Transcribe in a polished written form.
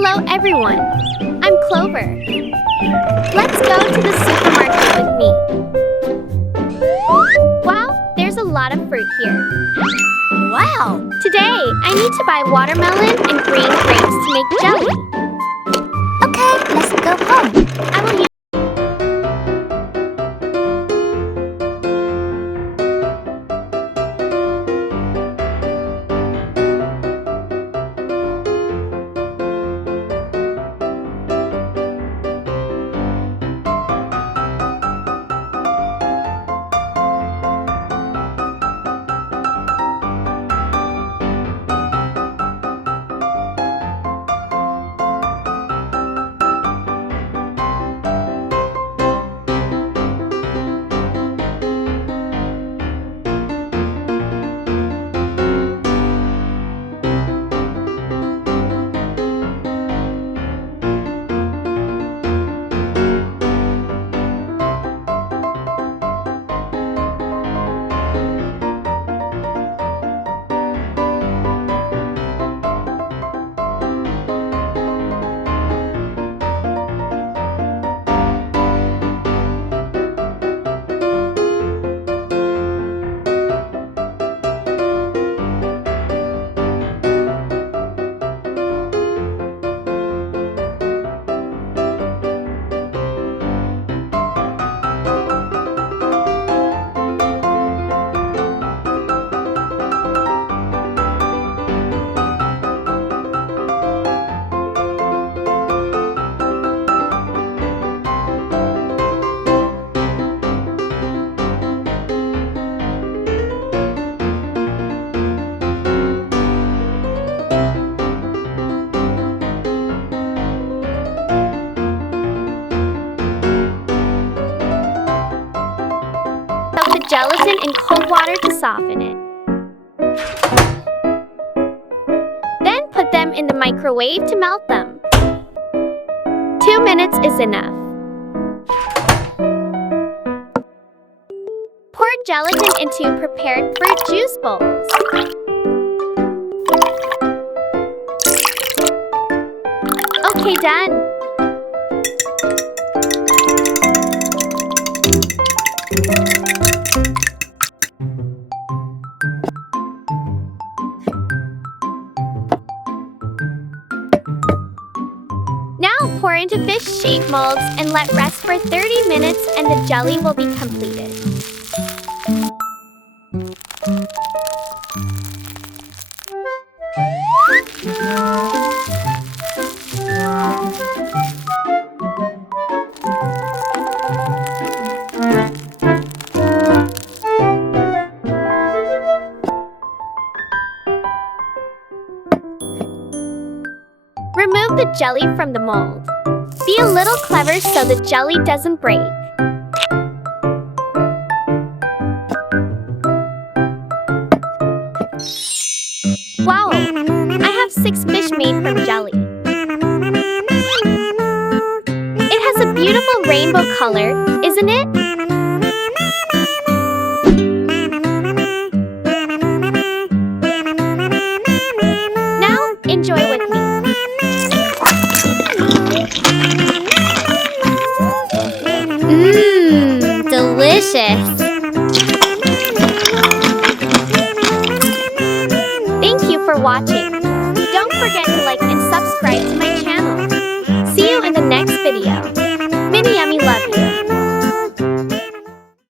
Hello everyone, I'm Clover. Let's go to the supermarket with me. Wow, there's a lot of fruit here. Wow! Today, I need to buy watermelon and green grapes to make jelly. Okay, let's go home. I will use the gelatin in cold water to soften it. Then put them in the microwave to melt them. 2 minutes is enough. Pour gelatin into prepared fruit juice bowls. Okay, done. Now pour into fish-shaped molds and let rest for 30 minutes and the jelly will be completed. Remove the jelly from the mold. Be a little clever so the jelly doesn't break. Wow! I have 6 fish made from jelly. It has a beautiful rainbow color, isn't it?